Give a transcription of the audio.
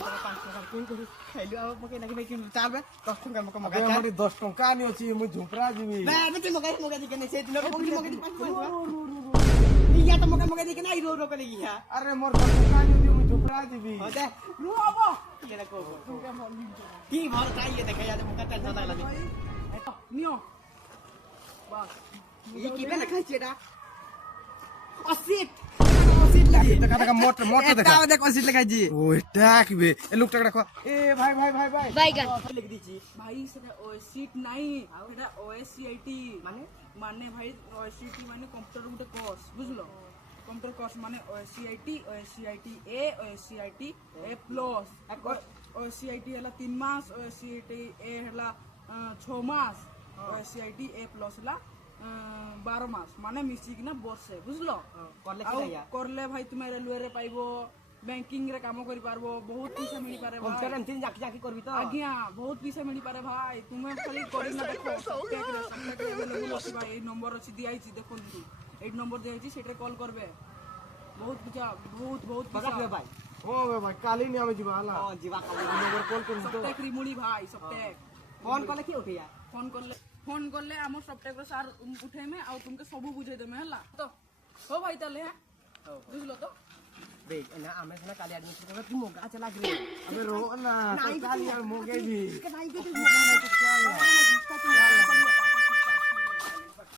ଖାଇଲୁ ଆଉ ମକେ ନାକି ନାକି ଚାଲ 10 ଟଙ୍କା ମକେ ମଗା ଆବେ ମୋର 10 ଟଙ୍କା ଆନି ଅଛି ମୁଁ ଝୁମ୍ପରା ଯିବି ବେ ଆମେ ମଗା ଦିକେ ନେ ସେ ଦିନ ମଗା ଦିକେ ଇୟା ତ ମଗା ଦିକେ ନା रो କଲେ ଇୟା ଆରେ ମୋର 10 ଟଙ୍କା ଆନି ଅଛି ମୁଁ ଝୁମ୍ପରା ଯିବି हो दे नु आबो केला को की भर चाहिए देखा या मका टेंशन लागला नियो बस ये की बे लिखा छेडा অসিট লাগে দেখা দেখা মোটর দেখা তাও দেখ অসিট লেখা জি ওইটা কি বে এ লোকটা দেখো এ ভাই বাইগান লিখ দিছি ভাই সেটা ওএসসিট নাই সেটা ওএসসিআইটি মানে ভাই ওএসসিটি মানে কম্পিউটার গুটে কোর্স বুঝলো কম্পিউটার কোর্স মানে ওএসসিআইটি এ ওএসসিআইটি এ প্লস ওএসসিআইটি হলা 3 মাস ওএসসিআইটি এ হলা 6 মাস ওএসসিআইটি এ প্লস হলা 12 মাস মানে মিশিকিনা বর্ষে বুঝলো করলে কি লাইয়া করলে ভাই তুমি রেলওয়ে রে পাইবো ব্যাংকিং রে কাম করি পারবো বহুত পয়সা মিলি পারে ভাই কম্পিউটার এমতি জাকি করবি তো আজ্ঞা বহুত পয়সা মিলি পারে ভাই তুমি খালি করি না দেখো সবটাকে अवेलेबल আছে ভাই এই নম্বর আছে দিয়াইছি দেখুন এই নম্বর দিয়াইছি সেটা কল করবে বহুত পয়সা বহুত বাগা পয়সা ভাই ও ভাই কালি নি আমি ଯିବା ହେଲା ও জিবা কালি নম্বর কল করুন তো সবটাকে রিমুলি ভাই সবটাকে ফোন করলে কি উঠিয়া ফোন করলে আমার সবটাকে স্যার উঠাইমে আর তোমাকে সবু বুঝাই দেবে হলা তো হো ভাই তাহলে হ্যাঁ বুঝলো তো দেখ না আমি না কালি এডমিশন করে তুই মগা চলা গরে আবে রো না কালি আর মগেবি নাই